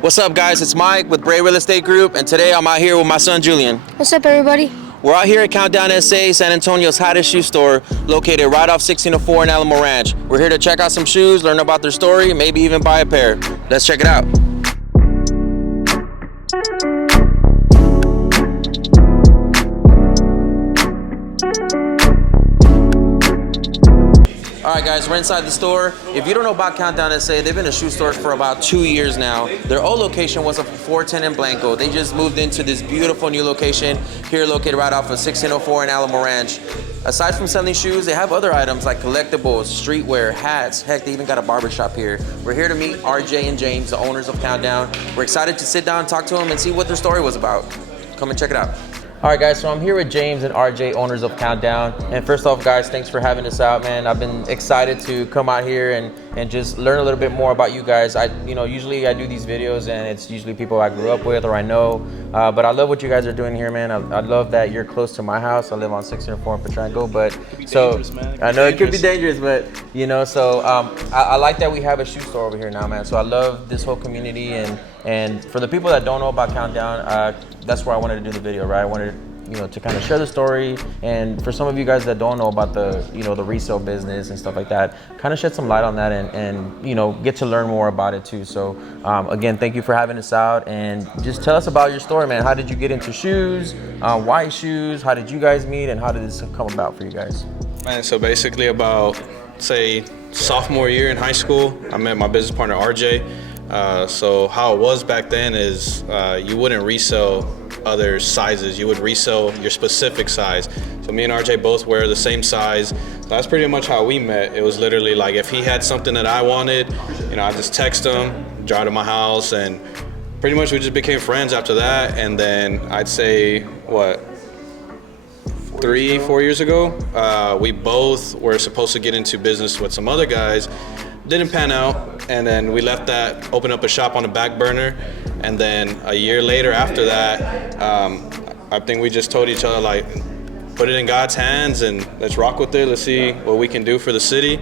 What's up, guys? It's Mike with Bray Real Estate Group, and today I'm out here with my son Julian. What's up, everybody? We're out here at Countdown SA, San Antonio's hottest shoe store, located right off 1604 in Alamo Ranch. We're here to check out some shoes, learn about their story, maybe even buy a pair. Let's check it out. All right, guys, we're inside the store. If you don't know about Countdown SA, they've been a shoe store for about 2 years now. Their old location was up 410 in Blanco. They just moved into this beautiful new location here located right off of 1604 in Alamo Ranch. Aside from selling shoes, they have other items like collectibles, streetwear, hats. Heck, they even got a barbershop here. We're here to meet RJ and James, the owners of Countdown. We're excited to sit down and talk to them and see what their story was about. Come and check it out. All right, guys, so I'm here with James and RJ, owners of Countdown. And first off, guys, thanks for having us out, man. I've been excited to come out here and just learn a little bit more about you guys. Usually I do these videos and it's usually people I grew up with or I know, but I love what you guys are doing here, man. I love that you're close to my house. I live on 604 in Petranco, but so I know it could be dangerous, but I like that we have a shoe store over here now, man. So I love this whole community, and for the people that don't know about Countdown, that's where I wanted to do the video, right? I wanted to kind of share the story, and for some of you guys that don't know about the the resale business and stuff like that, kind of shed some light on that and get to learn more about it too. So again, thank you for having us out, and just tell us about your story, man. How did you get into shoes? Why shoes? How did you guys meet, and how did this come about for you guys? Man, so basically about, say, sophomore year in high school, I met my business partner RJ. So how it was back then is you wouldn't resell other sizes, you would resell your specific size. So me and RJ both wear the same size. So that's pretty much how we met. It was literally like if he had something that I wanted, I just text him, drive to my house, and pretty much we just became friends after that. And then I'd say, 3-4 years ago, we both were supposed to get into business with some other guys. Didn't pan out, and then we left that, opened up a shop on the back burner, and then a year later after that, I think we just told each other, like, put it in God's hands and let's rock with it. Let's see what we can do for the city.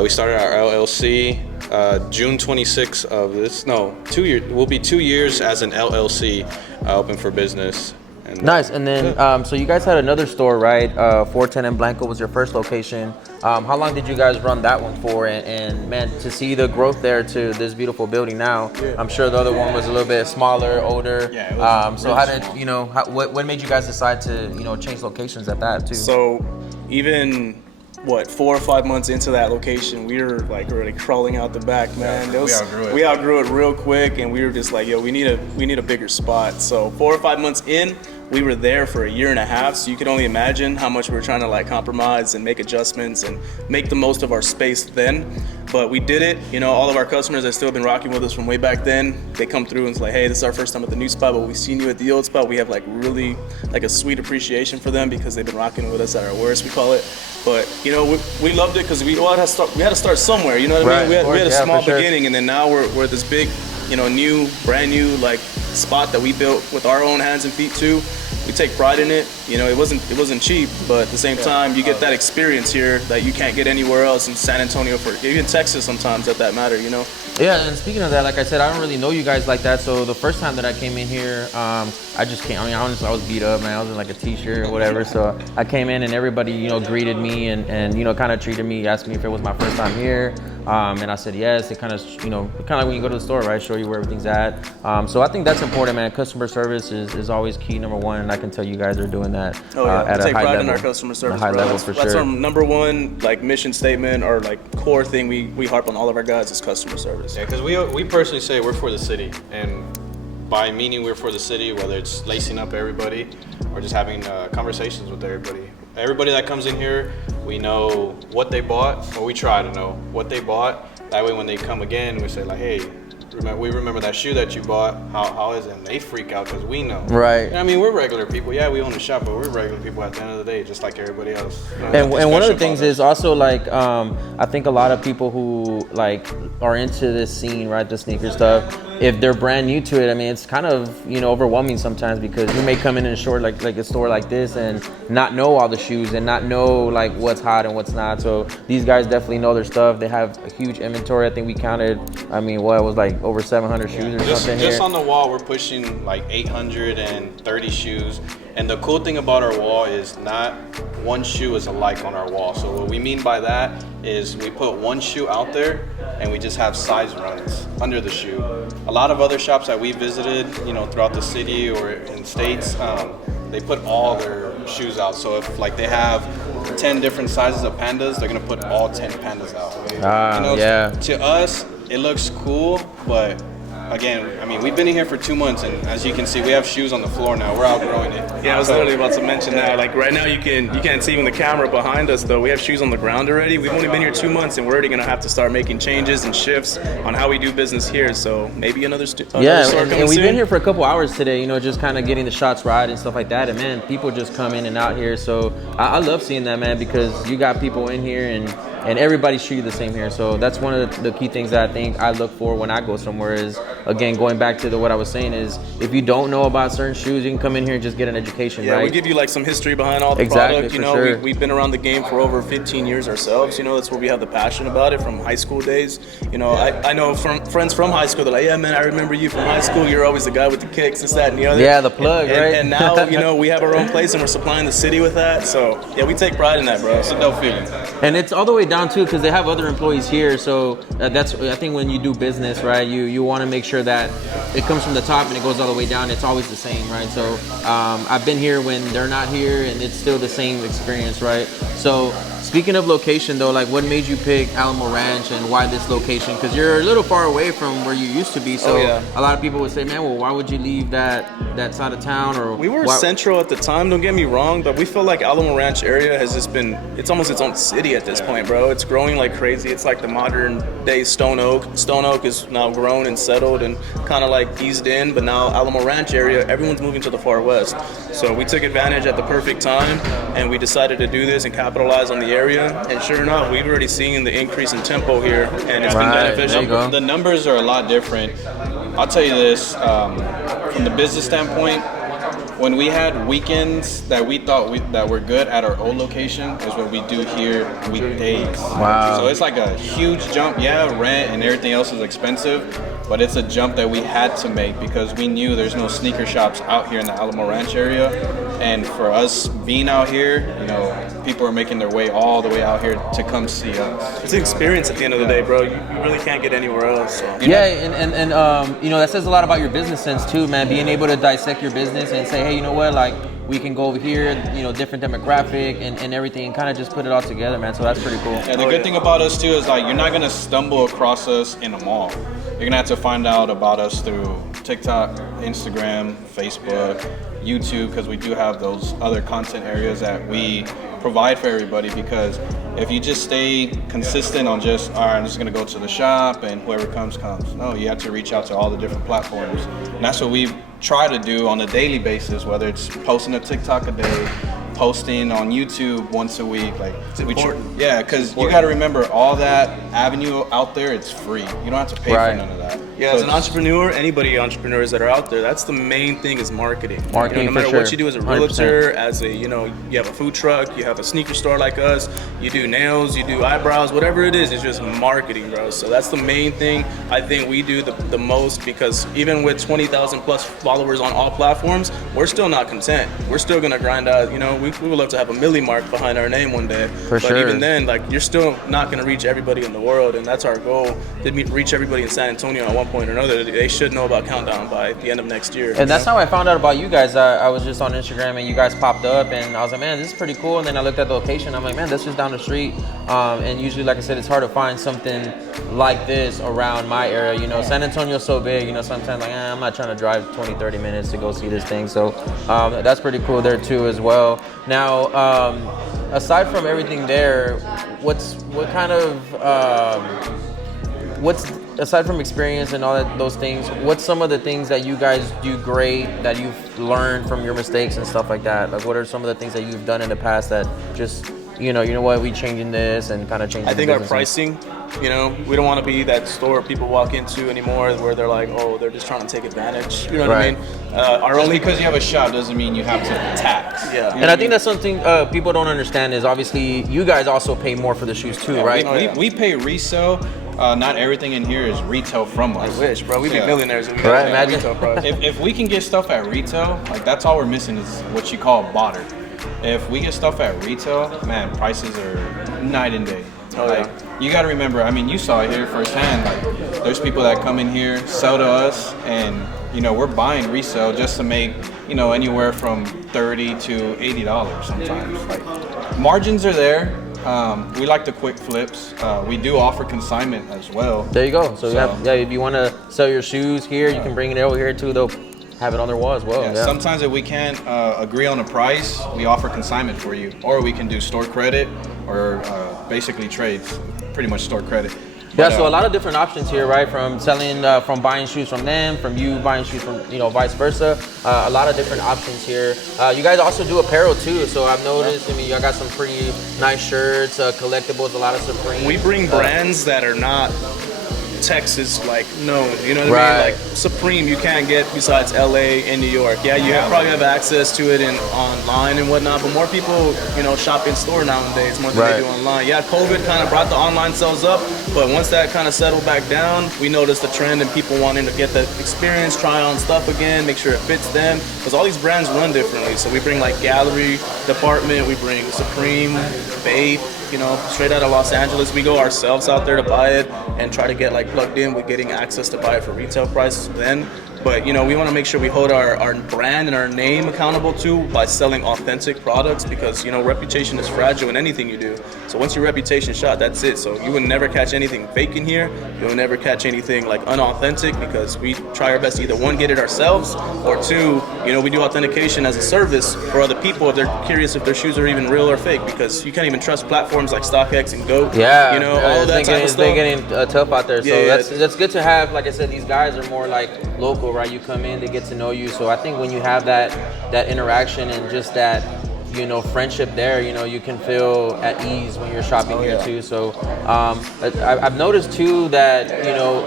We started our LLC June 26th of this, 2 years, we'll be 2 years as an LLC open for business. Nice. And then, so you guys had another store, right? 410 in Blanco was your first location. How long did you guys run that one for? And man, to see the growth there to this beautiful building now, I'm sure the other one was a little bit smaller, older. Yeah, so how did, what made you guys decide to, change locations at that too? So even 4 or 5 months into that location, we were like already crawling out the back, man. We outgrew it real quick, and we were just like, yo, we need a bigger spot. So 4 or 5 months in, we were there for a year and a half, so you can only imagine how much we were trying to like compromise and make adjustments and make the most of our space then. But we did it. All of our customers that still been rocking with us from way back then, they come through and it's like, hey, this is our first time at the new spot, but we've seen you at the old spot. We have like really like a sweet appreciation for them because they've been rocking with us at our worst, we call it. But we loved it because we had to start somewhere. You know what I mean? We had a small beginning, and then now we're at this big, brand new like spot that we built with our own hands and feet too. We take pride in it. It wasn't cheap, but at the same time, you get that experience here that you can't get anywhere else in San Antonio, for even Texas sometimes, that matter. Yeah, and speaking of that, like I said, I don't really know you guys like that. So the first time that I came in here, I just came. Honestly, I was beat up, man. I was in like a t-shirt or whatever. So I came in and everybody, greeted me and kind of treated me, asked me if it was my first time here. And I said yes. It kind of, kind of like when you go to the store, right? Show you where everything's at. So I think that's important, man. Customer service is always key, number one, and I can tell you guys are doing that at a high level. We take pride in our customer service. High level for sure. That's our number one like mission statement or like core thing we harp on all of our guys is customer service. Yeah, because we personally say we're for the city, and by meaning we're for the city, whether it's lacing up everybody or just having conversations with everybody. Everybody that comes in here, we know what they bought, or we try to know what they bought. That way when they come again, we say like, hey, we remember that shoe that you bought. How is it? And they freak out because we know. Right. I mean, we're regular people. Yeah, we own the shop, but we're regular people at the end of the day, just like everybody else. And one of the things is also like, I think a lot of people who like are into this scene, right, the sneaker stuff, if they're brand new to it, I mean, it's kind of, overwhelming sometimes because you may come in a store like a store like this and not know all the shoes and not know like what's hot and what's not. So these guys definitely know their stuff. They have a huge inventory. I think we counted, it was like like over 700 shoes or something Just here. on the wall, we're pushing like 830 shoes. And the cool thing about our wall is not one shoe is alike on our wall. So what we mean by that is we put one shoe out there and we just have size runs under the shoe. A lot of other shops that we visited, you know, throughout the city or in states, they put all their shoes out. So if like they have 10 different sizes of pandas, they're gonna put all 10 pandas out. You know, yeah. To us, it looks cool, but again, I mean, we've been in here for 2 months, and as you can see, we have shoes on the floor now. We're outgrowing it. Yeah, I was literally about to mention that. Like right now, you can't see even the camera behind us though. We have shoes on the ground already. We've only been here 2 months, and we're already gonna have to start making changes and shifts on how we do business here. So maybe another store And we've soon. been here for a couple hours today, you know, just kind of getting the shots right and stuff like that. And man, people just come in and out here. So I love seeing that, man, because you got people in here and everybody's treated the same here. So that's one of the key things that I think I look for when I go somewhere is, again, going back to what I was saying is, if you don't know about certain shoes, you can come in here and just get an education, Yeah, right? we give you like some history behind all the product. You know, sure. we've been around the game for over 15 years ourselves. You know, that's where we have the passion about it from high school days. You know, I know from friends from high school, they're like, yeah, man, I remember you from high school. You're always the guy with the kicks, this, that, and the other. Yeah, the plug, right? And now, you know, we have our own place and we're supplying the city with that. So, yeah, we take pride in that, bro. It's a dope feeling. And it's all the way down too, because they have other employees here. So that's, I think when you do business, right, you want to make sure that it comes from the top and it goes all the way down. It's always the same, right? So I've been here when they're not here and it's still the same experience, right? So speaking of location though, like what made you pick Alamo Ranch and why this location? Because you're a little far away from where you used to be. So a lot of people would say, man, well, why would you leave that side of town? Or we were central at the time, don't get me wrong, but we feel like Alamo Ranch area has just been, it's almost its own city at this point, bro. It's growing like crazy. It's like the modern day Stone Oak. Stone Oak is now grown and settled and kind of like eased in, but now Alamo Ranch area, everyone's moving to the far west. So we took advantage at the perfect time and we decided to do this and capitalize on the area. And sure enough, we've already seen the increase in tempo here and it's been beneficial. The numbers are a lot different. I'll tell you this, from the business standpoint, when we had weekends that we thought that were good at our old location is what we do here weekdays. Wow. So it's like a huge jump. Yeah, rent and everything else is expensive, but it's a jump that we had to make because we knew there's no sneaker shops out here in the Alamo Ranch area. And for us being out here, you know, people are making their way all the way out here to come see us. It's an experience at the end of the day, bro. You really can't get anywhere else. So. Yeah, and you know, that says a lot about your business sense too, man. Being able to dissect your business and say, hey, you know what, like we can go over here, you know, different demographic and everything, and kind of just put it all together, man. So that's pretty cool. Yeah, the good thing about us too is like you're not gonna stumble across us in a mall. You're gonna have to find out about us through TikTok, Instagram, Facebook, YouTube, because we do have those other content areas that we provide for everybody. Because if you just stay consistent on just, all right, I'm just gonna go to the shop and whoever comes. No, you have to reach out to all the different platforms. And that's what we try to do on a daily basis, whether it's posting a TikTok a day, posting on YouTube once a week. Like, yeah, because you got to remember all that avenue out there, it's free. You don't have to pay for none of that. Yeah, as an entrepreneur, entrepreneurs that are out there, that's the main thing is marketing. Marketing, you know, no matter what you do as a 100%. realtor, as a, you know, you have a food truck, you have a sneaker store like us, you do nails, you do eyebrows, whatever it is, it's just marketing, bro. So that's the main thing I think we do the most, because even with 20,000 plus followers on all platforms, we're still not content. We're still gonna grind out, you know, we would love to have a milli mark behind our name one day. But even then, like, you're still not gonna reach everybody in the world, and that's our goal, to reach everybody in San Antonio at one point or another. They should know about Countdown by the end of next year. And that's how I found out about you guys. I was just on Instagram and you guys popped up and I was like, man, this is pretty cool. And then I looked at the location. I'm like, man, that's just down the street. And usually, like I said, it's hard to find something like this around my area. You know, San Antonio's so big, you know, sometimes like, I'm not trying to drive 20, 30 minutes to go see this thing. So that's pretty cool there too as well. Now, aside from everything there, aside from experience and all those things, what's some of the things that you guys do great that you've learned from your mistakes and stuff like that? Like, what are some of the things that you've done in the past that just, you know what, we changing this and kind of changing I think our pricing, you know, we don't want to be that store people walk into anymore where they're like, oh, they're just trying to take advantage. You know what I mean? Just because you have a shop doesn't mean you have to tax. Yeah. And I think that's something people don't understand is obviously you guys also pay more for the shoes too, right? We pay resale. not everything in here is retail from us. I wish, bro. We'd be millionaires if we Right, got imagine. retail price. If we can get stuff at retail, like that's all we're missing is what you call a botter. If we get stuff at retail, man, prices are night and day. Oh, like, yeah. you got to remember, I mean, you saw it here firsthand. Like, there's people that come in here, sell to us, and you know, we're buying resale just to make, you know, anywhere from $30 to $80 sometimes. Like, margins are there. We like the quick flips. We do offer consignment as well. There you go. So, if you want to sell your shoes here, you can bring it over here too. They'll have it on their wall as well. Yeah, sometimes if we can't agree on a price, we offer consignment for you, or we can do store credit, or basically trades. Pretty much store credit. Yeah, But, so a lot of different options here, right? From selling, from buying shoes from them, from you buying shoes from, you know, vice versa. A lot of different options here. You guys also do apparel too, so I've noticed. I mean, y'all got some pretty nice shirts, collectibles, a lot of Supreme. We bring brands that are not Texas like known, you know what I Right. mean? Like Supreme, you can't get besides LA and New York. Yeah, you probably have access to it in online and whatnot, but more people, you know, shop in store nowadays more than Right. they do online. Yeah, COVID kind of brought the online sales up, but once that kind of settled back down, we noticed the trend and people wanting to get the experience, try on stuff again, make sure it fits them, because all these brands run differently. So we bring like gallery department, we bring Supreme, Faith, you know, straight out of Los Angeles. We go ourselves out there to buy it and try to get like plugged in with getting access to buy it for retail prices then. But, you know, we want to make sure we hold our brand and our name accountable too by selling authentic products, because, you know, reputation is fragile in anything you do. So once your reputation's shot, that's it. So you will never catch anything fake in here. You'll never catch anything like unauthentic, because we try our best to either one, get it ourselves, or two, you know, we do authentication as a service for other people if they're curious if their shoes are even real or fake, because you can't even trust platforms like StockX and GOAT. Yeah, you know, all of that type of stuff. They're getting tough out there, so Yeah, that's good to have. Like I said, these guys are more like local, right? You come in, they get to know you. So I think when you have that interaction and just that, you know, friendship there, you know, you can feel at ease when you're shopping here too. So I've noticed too that, you know,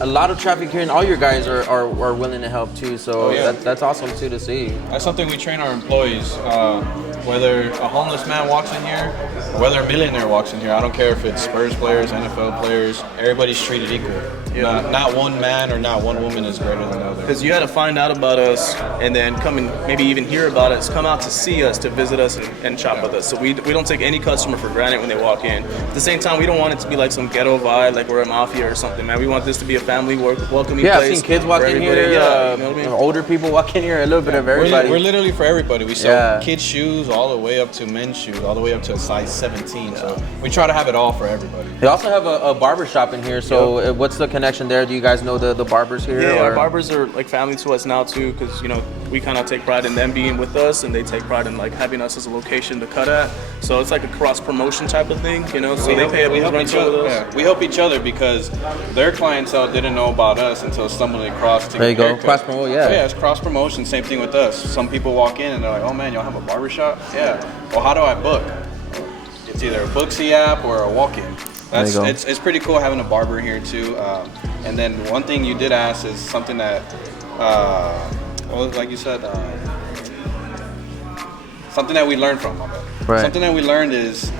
a lot of traffic here, and all your guys are willing to help too. So that's awesome too to see. That's something we train our employees. Whether a homeless man walks in here, or whether a millionaire walks in here, I don't care if it's Spurs players, NFL players, everybody's treated equal. Yeah. Not one man or not one woman is greater than the other. Because you had to find out about us and then come and maybe even hear about us, come out to see us, to visit us and shop with us. So we don't take any customer for granted when they walk in. At the same time, we don't want it to be like some ghetto vibe, like we're a mafia or something, man. We want this to be a family welcoming place. Yeah, I've seen kids walk in here, you know what I mean? older people walk in here, a little bit of everybody. We're literally for everybody. We sell kids' shoes all the way up to men's shoes, all the way up to a size 17. So we try to have it all for everybody. They also have a barber shop in here. So what's the connection there? Do you guys know the barbers here? Yeah, or? our barbers are like family to us now too, because, you know, we kind of take pride in them being with us, and they take pride in like having us as a location to cut at. So it's like a cross promotion type of thing, you know. So we help each other. Yeah, we help each other because their clientele didn't know about us until stumbling across. There you go, cross promotion. Yeah, it's cross promotion. Same thing with us. Some people walk in and they're like, "Oh man, y'all have a barbershop?" Yeah. Well, how do I book? It's either a Booksy app or a walk-in. It's pretty cool having a barber here too. And then one thing you did ask is something that, like you said, something that we learned from. Right. Something that we learned is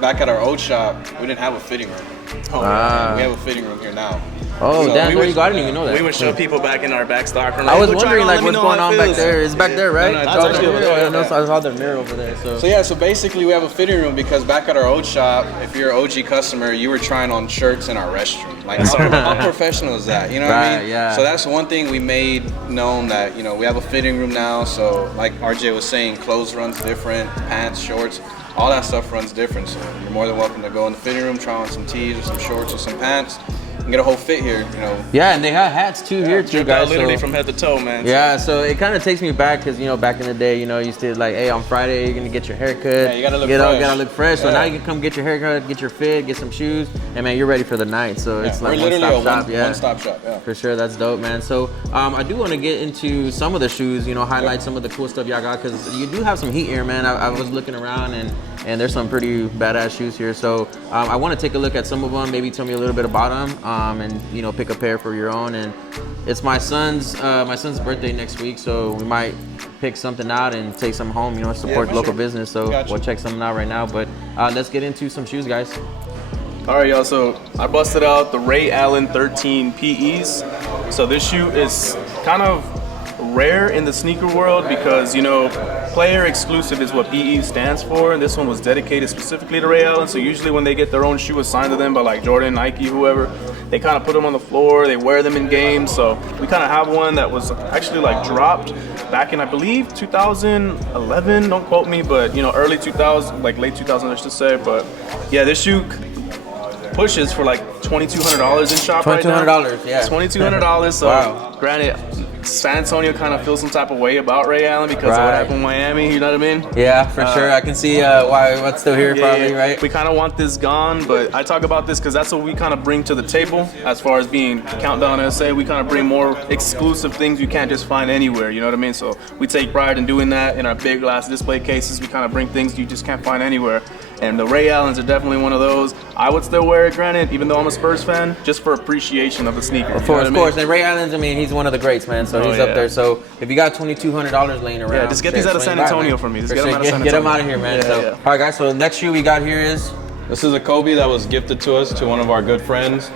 back at our old shop, we didn't have a fitting room. We have a fitting room here now. Oh, so damn, I didn't even know that. We would show people back in our back stock. Like, I was wondering, like, what's going on back there? It's back there, right? No, it's actually over there. I saw the mirror over there. So basically we have a fitting room because back at our old shop, if you're an OG customer, you were trying on shirts in our restroom. Like, how professional is that? You know what I mean? Yeah. So that's one thing we made known, that, you know, we have a fitting room now. So like RJ was saying, clothes runs different, pants, shorts, all that stuff runs different. So you're more than welcome to go in the fitting room, try on some tees or some shorts or some pants, and get a whole fit here, you know. Yeah, and they have hats too here too, guys. Literally from head to toe, man. Yeah, so it kind of takes me back because, you know, back in the day, you know, you used to like, hey, on Friday you're gonna get your haircut. Yeah, you gotta look fresh. You gotta look fresh. So now you can come get your haircut, get your fit, get some shoes, and man, you're ready for the night. So it's like we're literally one-stop shop. One-stop shop. Yeah, for sure. That's dope, man. So I do want to get into some of the shoes. You know, highlight some of the cool stuff y'all got, because you do have some heat here, man. I was looking around and there's some pretty badass shoes here. So I want to take a look at some of them, maybe tell me a little bit about them, and, you know, pick a pair for your own. And it's my son's birthday next week, so we might pick something out and take some home, you know, support local business. So we'll check something out right now. But let's get into some shoes, guys. All right, y'all, so I busted out the Ray Allen 13 PEs. So this shoe is kind of rare in the sneaker world because, you know, player exclusive is what PE stands for, and this one was dedicated specifically to Ray Allen. So usually when they get their own shoe assigned to them by like Jordan, Nike, whoever, they kind of put them on the floor, they wear them in games. So we kind of have one that was actually like dropped back in, I believe, 2011, don't quote me, but you know, early 2000, like late 2000, I should say. But yeah, this shoe pushes for like $2,200 in shop right now. $2,200, yeah. $2,200. So wow. Granted, San Antonio kind of feels some type of way about Ray Allen because of what happened in Miami. You know what I mean? Yeah, for sure. I can see why what's still here, probably, right? We kind of want this gone, but I talk about this because that's what we kind of bring to the table as far as being Countdown SA. We kind of bring more exclusive things you can't just find anywhere. You know what I mean? So we take pride in doing that in our big glass display cases. We kind of bring things you just can't find anywhere. And the Ray Allens are definitely one of those. I would still wear it, granted, even though I'm a Spurs fan, just for appreciation of the sneaker. Of course. And Ray Allen's, I mean, he's one of the greats, man. So he's up there. So if you got $2,200 laying around, yeah, just get these out of San Antonio for me. Just get them out of San Antonio. Get them out of here, man. All right, guys. So the next shoe we got here is. This is a Kobe that was gifted to us to one of our good friends.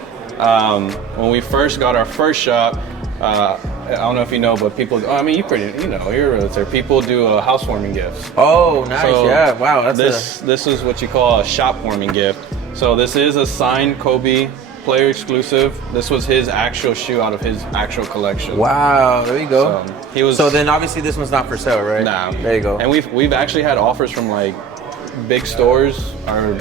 When we first got our first shop, I don't know if you know, but people, I mean, you're a realtor. People do housewarming gifts. Oh, nice, so yeah, wow. This is what you call a shop warming gift. So this is a signed Kobe player exclusive. This was his actual shoe out of his actual collection. Wow, there you go. So then obviously this one's not for sale, right? Nah. There you go. And we've actually had offers from like big stores. Our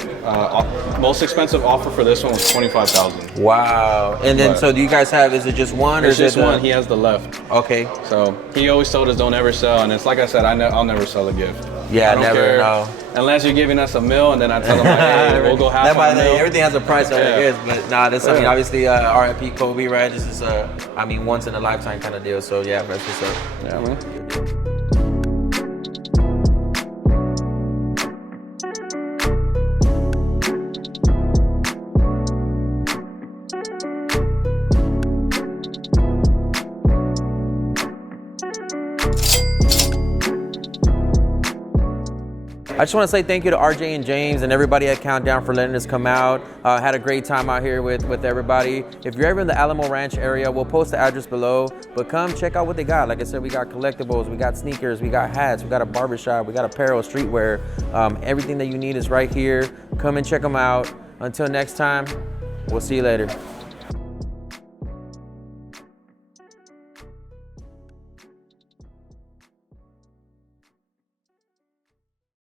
most expensive offer for this one was $25,000. Wow. And then, so do you guys have? Is it just one? It's just one. He has the left. Okay. So he always told us don't ever sell, and it's like I said, I'll never sell a gift. Yeah, never. No. Unless you're giving us $1 million, and then I tell them, like, hey, we'll go half on $1 million. Everything has a price, I guess. But nah, this. I mean, obviously, RIP Kobe, right? This is I mean, once in a lifetime kind of deal. So yeah, that's what's up. Yeah, man. I just want to say thank you to RJ and James and everybody at Countdown for letting us come out. Had a great time out here with everybody. If you're ever in the Alamo Ranch area, we'll post the address below, but come check out what they got. Like I said, we got collectibles, we got sneakers, we got hats, we got a barbershop, we got apparel, streetwear. Everything that you need is right here. Come and check them out. Until next time, we'll see you later.